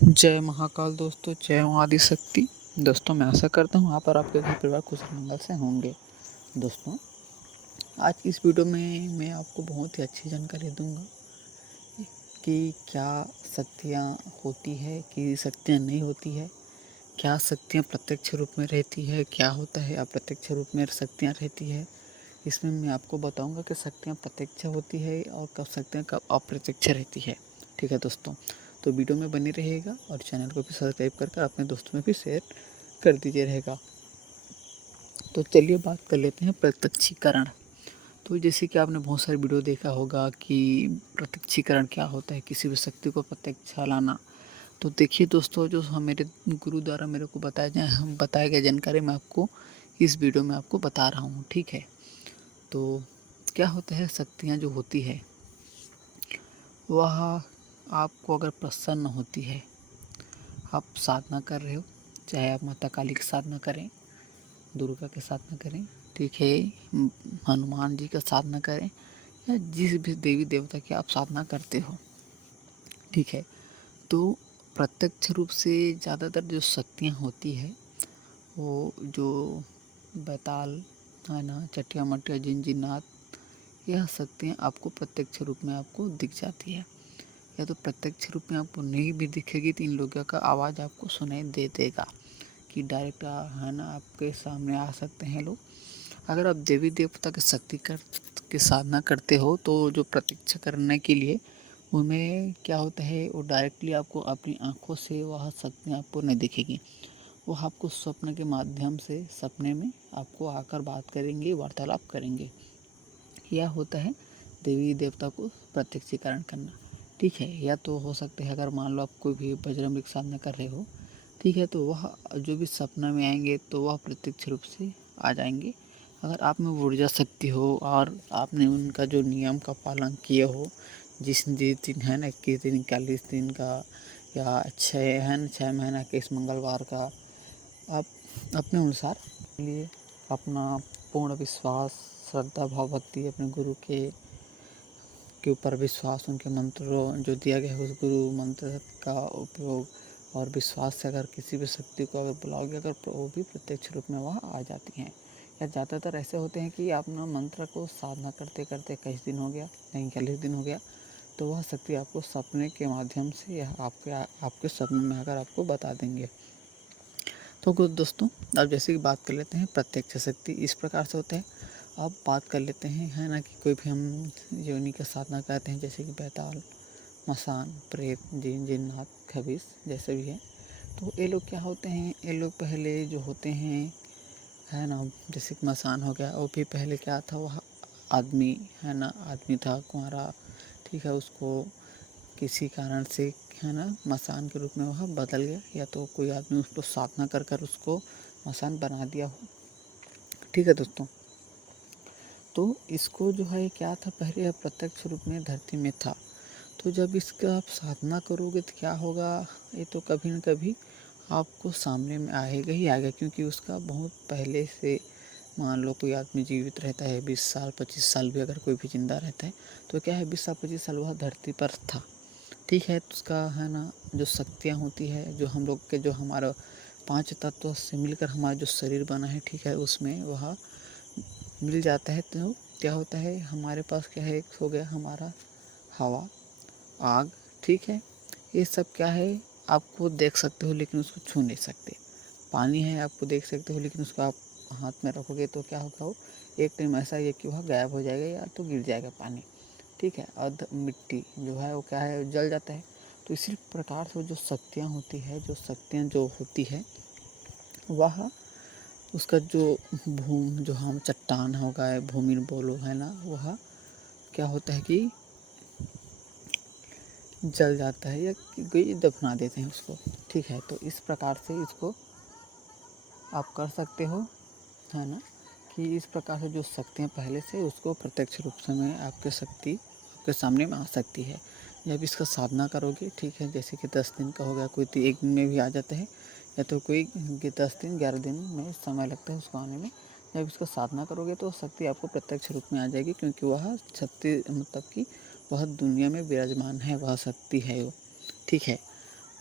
जय महाकाल दोस्तों, जय मां आदिशक्ति। दोस्तों मैं आशा करता हूँ आप और आपके घर परिवार कुशल मंगल से होंगे। दोस्तों आज की इस वीडियो में मैं आपको बहुत ही अच्छी जानकारी दूंगा कि क्या शक्तियाँ होती है कि शक्तियाँ नहीं होती है, क्या शक्तियाँ प्रत्यक्ष रूप में रहती है, क्या होता है अप्रत्यक्ष रूप में शक्तियाँ रहती है। इसमें मैं आपको बताऊंगा कि शक्तियाँ प्रत्यक्ष होती है और कब शक्तियाँ कब अप्रत्यक्ष रहती है। ठीक है दोस्तों, तो वीडियो में बनी रहेगा और चैनल को भी सब्सक्राइब कर अपने दोस्तों में भी शेयर कर दीजिए रहेगा। तो चलिए बात कर लेते हैं प्रत्यक्षीकरण। तो जैसे कि आपने बहुत सारे वीडियो देखा होगा कि प्रत्यक्षीकरण क्या होता है, किसी भी शक्ति को प्रत्यक्ष लाना। तो देखिए दोस्तों, जो मेरे गुरु द्वारा मेरे को बताया गया जानकारी मैं आपको इस वीडियो में आपको बता रहा हूँ। ठीक है, तो क्या होता है, शक्तियाँ जो होती है वह आपको अगर प्रसन्न होती है, आप साधना कर रहे हो, चाहे आप माता काली की साधना करें, दुर्गा की साधना करें, ठीक है, हनुमान जी का साधना करें या जिस भी देवी देवता की आप साधना करते हो, ठीक है, तो प्रत्यक्ष रूप से ज़्यादातर जो शक्तियाँ होती है वो जो बैताल है ना, चटिया मटिया जिन जिन्नात, यह शक्तियाँ आपको प्रत्यक्ष रूप में आपको दिख जाती है। या तो प्रत्यक्ष रूप में आपको नहीं भी दिखेगी तो इन लोगों का आवाज़ आपको सुनाई दे देगा कि डायरेक्ट है ना आपके सामने आ सकते हैं लोग। अगर आप देवी देवता की शक्ति की साधना करते हो तो जो प्रतीक्षा करने के लिए उनमें क्या होता है, वो डायरेक्टली आपको अपनी आँखों से वह शक्ति आपको नहीं दिखेगी, वो आपको स्वप्न के माध्यम से सपने में आपको आकर बात करेंगे, वार्तालाप करेंगे। यह होता है देवी देवता को प्रत्यक्षीकरण करना। ठीक है, या तो हो सकता है अगर मान लो आप कोई भी बजरंग की साधना कर रहे हो, ठीक है, तो वह जो भी सपना में आएंगे तो वह प्रत्यक्ष रूप से आ जाएंगे। अगर आप में ऊर्जा शक्ति हो और आपने उनका जो नियम का पालन किए हो, जिस दिन है ना 21 दिन 41 दिन का या 6 महीना के इस मंगलवार का, आप अपने अनुसार लिए अपना पूर्ण विश्वास, श्रद्धा, भाव, भक्ति अपने गुरु के ऊपर विश्वास, उनके मंत्रों जो दिया गया है उस गुरु मंत्र का उपयोग और विश्वास से अगर किसी भी शक्ति को अगर बुलाओगे, अगर वो भी प्रत्यक्ष रूप में वहाँ आ जाती हैं। या ज़्यादातर ऐसे होते हैं कि आप ना मंत्र को साधना करते करते 21 दिन हो गया, नहीं 41 दिन हो गया, तो वह शक्ति आपको सपने के माध्यम से या आपके सपने में आकर आपको बता देंगे। तो कुछ दोस्तों, अब जैसे कि बात कर लेते हैं प्रत्यक्ष शक्ति इस प्रकार से होता है। अब बात कर लेते हैं है ना कि कोई भी हम योनि का साधना करते हैं, जैसे कि बैताल, मसान, प्रेत, जिन जिन्नात, खबीस जैसे भी है, तो ये लोग क्या होते हैं, ये लोग पहले जो होते हैं है ना, जैसे कि मसान हो गया, वो भी पहले क्या था, वह आदमी है ना, आदमी था कुंवारा, ठीक है, उसको किसी कारण से है ना मसान के रूप में वह बदल गया, या तो कोई आदमी उसको साधना कर कर उसको मसान बना दिया हो। ठीक है दोस्तों, तो इसको जो है क्या था, पहले यह प्रत्यक्ष रूप में धरती में था, तो जब इसका आप साधना करोगे तो क्या होगा, ये तो कभी न कभी आपको सामने में आएगा ही आएगा, क्योंकि उसका बहुत पहले से, मान लो कोई आदमी जीवित रहता है 20 साल 25 साल भी अगर कोई भी जिंदा रहता है, तो क्या है 20 साल 25 साल वह धरती पर था। ठीक है, तो उसका है ना जो शक्तियाँ होती है, जो हम लोग के जो हमारा 5 तत्व से मिलकर हमारा जो शरीर बना है, ठीक है, उसमें वह मिल जाता है। तो क्या होता है, हमारे पास क्या है, एक हो गया हमारा हवा, आग, ठीक है, ये सब क्या है, आपको देख सकते हो लेकिन उसको छू नहीं सकते। पानी है, आपको देख सकते हो लेकिन उसको आप हाथ में रखोगे तो क्या होगा, वो एक टाइम ऐसा है कि वह गायब हो जाएगा या तो गिर जाएगा पानी। ठीक है, अर्ध मिट्टी जो है वो क्या है, जल जाता है। तो इसी प्रकार से जो शक्तियाँ होती है, जो शक्तियाँ जो होती है वह उसका जो जो हम चट्टान हो गए, भूमि बोलो है ना, वह क्या होता है कि जल जाता है या कोई दफना देते हैं उसको। ठीक है, तो इस प्रकार से इसको आप कर सकते हो है ना, कि इस प्रकार से जो शक्तियाँ पहले से उसको प्रत्यक्ष रूप से में आपके शक्ति आपके सामने में आ सकती है। जब इसका साधना करोगे, ठीक है, जैसे कि 10 दिन का हो गया, कोई तो 1 दिन में भी आ जाता है, या तो कोई 10 दिन 11 दिन में समय लगता है उसको आने में। जब इसका साधना करोगे तो शक्ति आपको प्रत्यक्ष रूप में आ जाएगी, क्योंकि वह शक्ति मतलब कि वह दुनिया में विराजमान है, वह शक्ति है वो। ठीक है,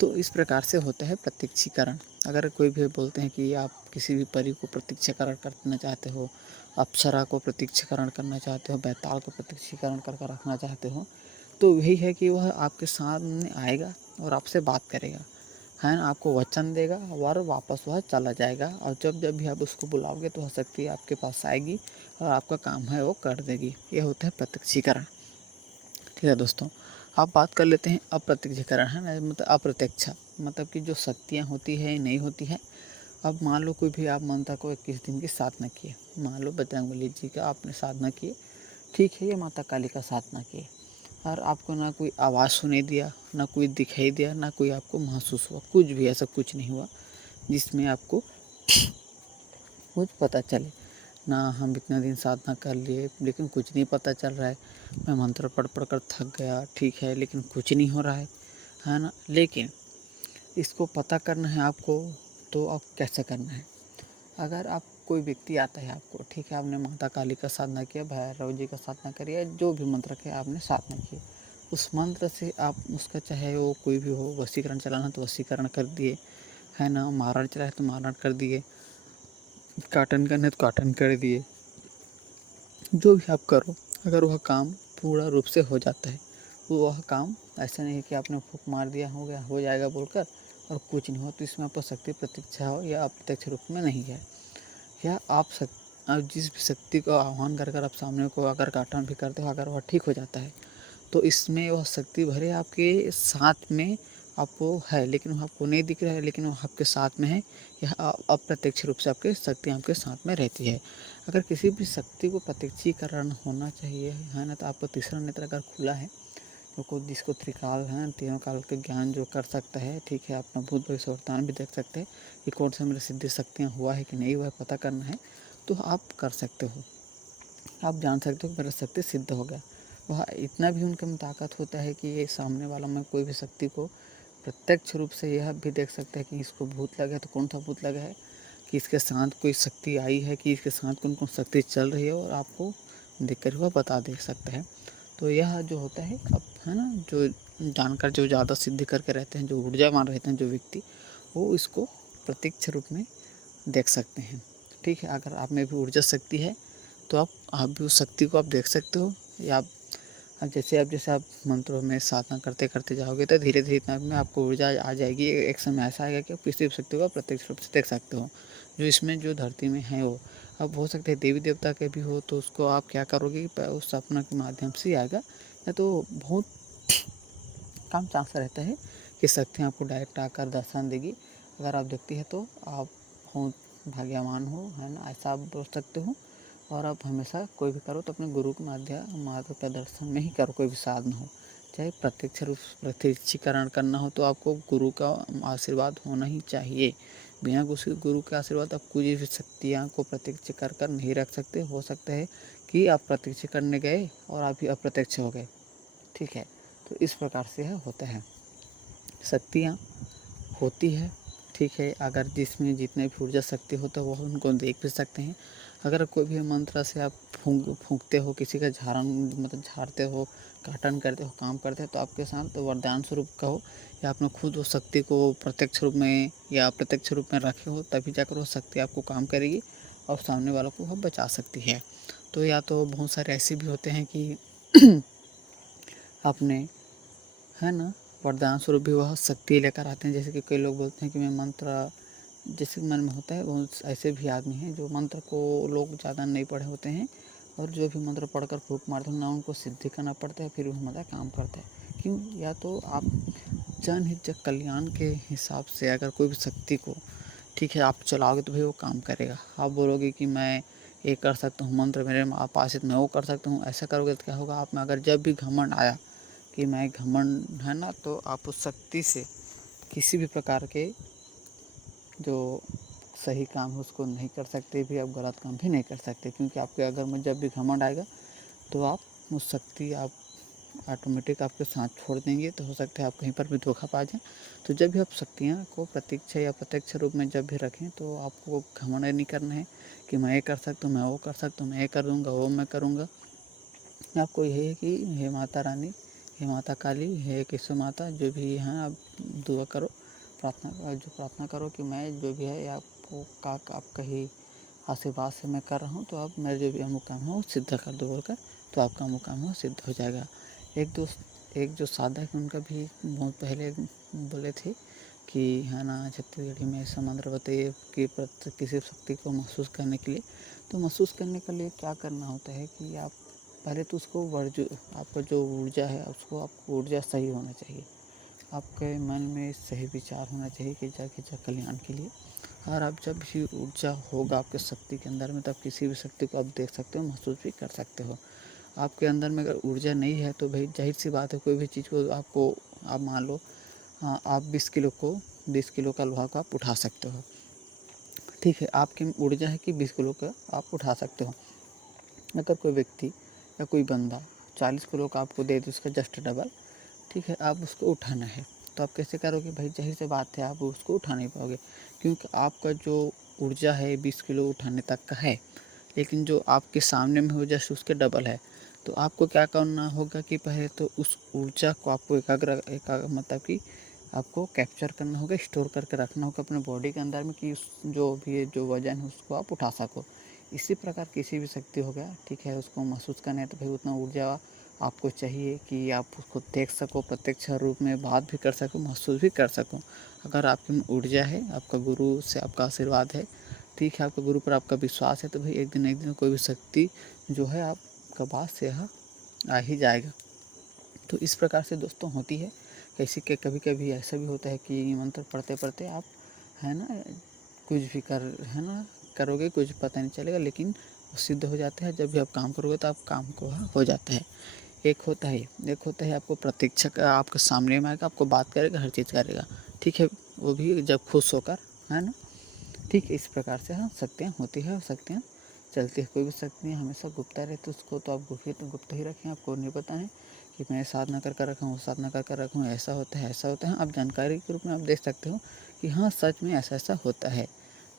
तो इस प्रकार से होता है प्रत्यक्षीकरण। अगर कोई भी बोलते हैं कि आप किसी भी परी को प्रत्यक्षीकरण करना चाहते हो, अप्सरा को प्रत्यक्षीकरण करना चाहते हो, बैताल को प्रत्यक्षीकरण कर रखना चाहते हो, तो यही है कि वह आपके सामने आएगा और आपसे बात करेगा, है ना, आपको वचन देगा और वापस वह चला जाएगा। और जब जब भी आप उसको बुलाओगे तो वह शक्ति आपके पास आएगी और आपका काम है वो कर देगी। ये होता है प्रत्यक्षीकरण। ठीक है दोस्तों, आप बात कर लेते हैं अप्रत्यक्षीकरण, है ना, मतलब अप्रत्यक्ष, मतलब कि जो शक्तियाँ होती है नहीं होती है। अब मान लो कोई भी आप मानता को 21 दिन की साधना किए, मान लो बजरंगबली जी का आपने साधना किए, ठीक है, ये माता काली का साधना किए, और आपको ना कोई आवाज़ सुनाई दिया, ना कोई दिखाई दिया, ना कोई आपको महसूस हुआ, कुछ भी ऐसा कुछ नहीं हुआ जिसमें आपको कुछ पता चले। ना हम इतना दिन साधना कर लिए लेकिन कुछ नहीं पता चल रहा है, मैं मंत्र पढ़ पढ़ कर थक गया, ठीक है, लेकिन कुछ नहीं हो रहा है ना। लेकिन इसको पता करना है आपको, तो आप कैसे करना है। अगर आप कोई व्यक्ति आता है आपको, ठीक है, आपने माता काली का साधना किया, भैरव जी का साधना करिए, जो भी मंत्र के आपने साधना किया, उस मंत्र से आप उसका चाहे वो कोई भी हो, वशीकरण चलाना तो वशीकरण कर दिए, है ना, मारण चलाए तो मारण कर दिए, काटन करना तो काटन कर दिए, जो भी आप करो, अगर वह काम पूरा रूप से हो जाता है, तो वह काम ऐसा नहीं है कि आपने फूंक मार दिया हो गया हो जाएगा बोलकर और कुछ नहीं हो, तो इसमें आपको शक्ति प्रतीक्षा हो या अप्रत्यक्ष रूप में नहीं है, या आप जिस भी शक्ति को आह्वान कर कर आप सामने को अगर काटन भी करते हो, अगर वह ठीक हो जाता है, तो इसमें वह शक्ति भरे आपके साथ में आपको है, लेकिन वह आपको नहीं दिख रहा है, लेकिन वह आपके साथ में है। यह अप्रत्यक्ष रूप से आपके शक्ति आपके साथ में रहती है। अगर किसी भी शक्ति को प्रत्यक्षीकरण होना चाहिए, है ना, तो आपका तीसरा नेत्र अगर खुला है, तो जिसको त्रिकाल है, तीनों काल के ज्ञान जो कर सकता है, ठीक है, अपना भूत भविष्य वर्तमान भी देख सकते हैं कि कौन सा मेरे सिद्धि शक्तियाँ हुआ है कि नहीं हुआ है, पता करना है, तो आप कर सकते हो। आप जान सकते हो कि मेरा शक्ति सिद्ध हो गया। वह इतना भी उनके में ताकत होता है कि ये सामने वाला में कोई भी शक्ति को प्रत्यक्ष रूप से यह भी देख सकता है कि इसको भूत लगा है, तो कौन सा भूत लगा है, कि इसके साथ कोई शक्ति आई है, कि इसके साथ कौन कौन शक्ति चल रही है, और आपको देख कर वह बता दे सकता है। तो यह जो होता है अब, है ना, जो जानकर जो ज़्यादा सिद्धि करके रहते हैं, जो ऊर्जावान रहते हैं जो व्यक्ति, वो इसको प्रत्यक्ष रूप में देख सकते हैं। ठीक है, अगर आप में भी ऊर्जा शक्ति है तो आप भी उस शक्ति को आप देख सकते हो, या अब जैसे आप मंत्रों में साधना करते करते जाओगे तो धीरे धीरे इतना में आपको ऊर्जा आ जाएगी। एक समय ऐसा आएगा कि आप किसी भी शक्ति को प्रत्यक्ष रूप से देख सकते हो, जो इसमें जो धरती में है वो। अब हो सकता है देवी देवता के भी हो, तो उसको आप क्या करोगे कि उस सपना के माध्यम से ही आएगा, या तो बहुत कम चांस रहता है कि शक्ति आपको डायरेक्ट आकर दर्शन देगी। अगर आप देखती है तो आप बहुत भाग्यवान हो, है ना, ऐसा आप बोल सकते हो। और आप हमेशा कोई भी करो तो अपने गुरु के मार्ग का दर्शन में ही करो, कोई भी साधना हो, चाहे प्रत्यक्ष रूप प्रत्यक्षीकरण करना हो, तो आपको गुरु का आशीर्वाद होना ही चाहिए। बिना गुरु के आशीर्वाद आप कुछ भी शक्तियाँ को प्रत्यक्ष कर नहीं रख सकते। हो सकता है कि आप प्रत्यक्ष करने गए और आप ही अप्रत्यक्ष हो गए। ठीक है, तो इस प्रकार से यह होता है, शक्तियाँ होती है। ठीक है, अगर जिसमें जितने भी ऊर्जा शक्ति होता है वह उनको देख भी सकते हैं। अगर कोई भी मंत्र से आप फूंकते हो, किसी का झाड़न मतलब झाड़ते हो, काटन करते हो, काम करते हो, तो आपके साथ तो वरदान स्वरूप का हो, या आपने खुद उस शक्ति को प्रत्यक्ष रूप में या अप्रत्यक्ष रूप में रखे हो, तभी जाकर वो शक्ति आपको काम करेगी और सामने वालों को वह बचा सकती है। तो या तो बहुत सारे ऐसे भी होते हैं कि अपने, है ना, वरदान स्वरूप भी वह शक्ति लेकर आते हैं। जैसे कि कई लोग बोलते हैं कि मैं मंत्र, जैसे मन में होता है, बहुत ऐसे भी आदमी हैं जो मंत्र को लोग ज़्यादा नहीं पढ़े होते हैं, और जो भी मंत्र पढ़कर फूंक मारते हैं ना उनको सिद्धि करना पड़ता है, फिर वो हमारा काम करता है। क्यों? या तो आप जनहित कल्याण के हिसाब से अगर कोई भी शक्ति को, ठीक है, आप चलाओगे तो भाई वो काम करेगा। आप बोलोगे कि मैं ये कर सकता हूँ, मंत्र मेरे पास है तो मैं वो कर सकता हूँ, ऐसा करोगे तो क्या होगा, आप में अगर जब भी घमंड आया कि मैं घमंड, है ना, तो आप उस शक्ति से किसी भी प्रकार के जो सही काम है उसको नहीं कर सकते, भी आप गलत काम भी नहीं कर सकते, क्योंकि आपके अगर में जब भी घमंड आएगा तो आप उस शक्ति आप ऑटोमेटिक आपके साथ छोड़ देंगे। तो हो सकता है आप कहीं पर भी धोखा पा जाएं। तो जब भी आप शक्तियाँ को प्रत्यक्ष या प्रत्यक्ष रूप में जब भी रखें, तो आपको घमंड नहीं करना है कि मैं ये कर सकता हूँ, मैं वो कर सकता हूँ, मैं ये कर दूँगा, वो मैं करूँगा। आपको यही है कि हे माता रानी, हे माता काली, हे केशव माता, जो भी हैं आप दुआ करो, प्रार्थना करो कि मैं जो भी है आपको आपका ही आशीर्वाद से मैं कर रहा हूँ, तो आप मेरे जो भी अमुक काम है वो सिद्ध कर दो बोलकर, तो आपका अमुक काम है वो सिद्ध हो जाएगा। एक जो साधक है उनका भी बहुत पहले बोले थे कि है ना, छत्तीसगढ़ी में ऐसा मंत्र बताइए कि किसी शक्ति को महसूस करने के लिए, तो महसूस करने के लिए क्या करना होता है कि आप पहले तो उसको आपका जो ऊर्जा है उसको, आपको ऊर्जा सही होना चाहिए, आपके मन में सही विचार होना चाहिए कि जग कल्याण के लिए। और आप जब भी ऊर्जा होगा आपके शक्ति के अंदर में, तब किसी भी शक्ति को आप देख सकते हो, महसूस भी कर सकते हो। आपके अंदर में अगर ऊर्जा नहीं है तो भाई जाहिर सी बात है, कोई भी चीज़ को आपको, आप मान लो आप 20 किलो का लोहा को आप उठा सकते हो, ठीक है, आपकी ऊर्जा है कि 20 किलो का आप उठा सकते हो। अगर कोई व्यक्ति या कोई बंदा 40 किलो का आपको दे दे, उसका जस्ट डबल, ठीक है, आप उसको उठाना है, तो आप कैसे करोगे भाई? जाहिर सी बात है आप उसको उठा नहीं पाओगे, क्योंकि आपका जो ऊर्जा है 20 किलो उठाने तक का है, लेकिन जो आपके सामने में हो जस्ट उसके डबल है। तो आपको क्या करना होगा कि पहले तो उस ऊर्जा को आपको मतलब कि आपको कैप्चर करना होगा, स्टोर करके रखना होगा अपने बॉडी के अंदर में, कि उस जो भी जो वजन है उसको आप उठा सको। इसी प्रकार किसी भी शक्ति हो गया, ठीक है, उसको महसूस करना है तो भाई उतना ऊर्जा आपको चाहिए कि आप उसको देख सको, प्रत्यक्ष रूप में बात भी कर सको, महसूस भी कर सको। अगर आपके में ऊर्जा है, आपका गुरु से आपका आशीर्वाद है, ठीक है, आपके गुरु पर आपका विश्वास है, तो भाई एक दिन कोई भी शक्ति जो है आपका बात से यहाँ आ ही जाएगा। तो इस प्रकार से दोस्तों होती है। कैसे कि कभी कभी ऐसा भी होता है कि मंत्र पढ़ते पढ़ते आप, है ना, कुछ भी है ना, करोगे, कुछ पता नहीं चलेगा, लेकिन वो सिद्ध हो जाता है। जब भी आप काम करोगे तो आप काम को हो जाता है। एक होता है आपको प्रतीक्षा का, आपके सामने में आएगा, आपको बात करेगा, हर चीज़ करेगा, ठीक है, वो भी जब खुश होकर, है ना, ठीक है। इस प्रकार से हाँ शक्तियाँ होती है और शक्तियाँ चलती है। कोई भी शक्तियाँ हमेशा गुप्ता रहती है, उसको तो आप गुप्त ही रखें, आपको नहीं पता है कि मैं साधना कर कर रखा हूँ, साधना कर कर रखा हूँ, ऐसा होता है, ऐसा होता है। आप जानकारी के रूप में आप देख सकते हो कि हाँ सच में ऐसा ऐसा होता है।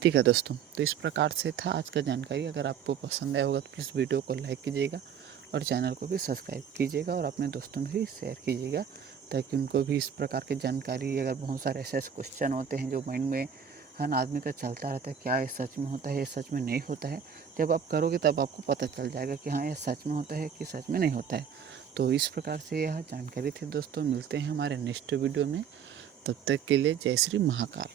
ठीक है दोस्तों, तो इस प्रकार से था आज का जानकारी। अगर आपको पसंद आया होगा तो प्लीज़ वीडियो को लाइक कीजिएगा और चैनल को भी सब्सक्राइब कीजिएगा और अपने दोस्तों में भी शेयर कीजिएगा, ताकि उनको भी इस प्रकार की जानकारी, अगर बहुत सारे ऐसे ऐसे क्वेश्चन होते हैं जो माइंड में हर आदमी का चलता रहता है, क्या ये सच में होता है, ये सच में नहीं होता है, जब आप करोगे तब आपको पता चल जाएगा कि हाँ ये सच में होता है कि सच में नहीं होता है। तो इस प्रकार से यह जानकारी थी दोस्तों। मिलते हैं हमारे नेक्स्ट वीडियो में, तब तक के लिए जय श्री महाकाल।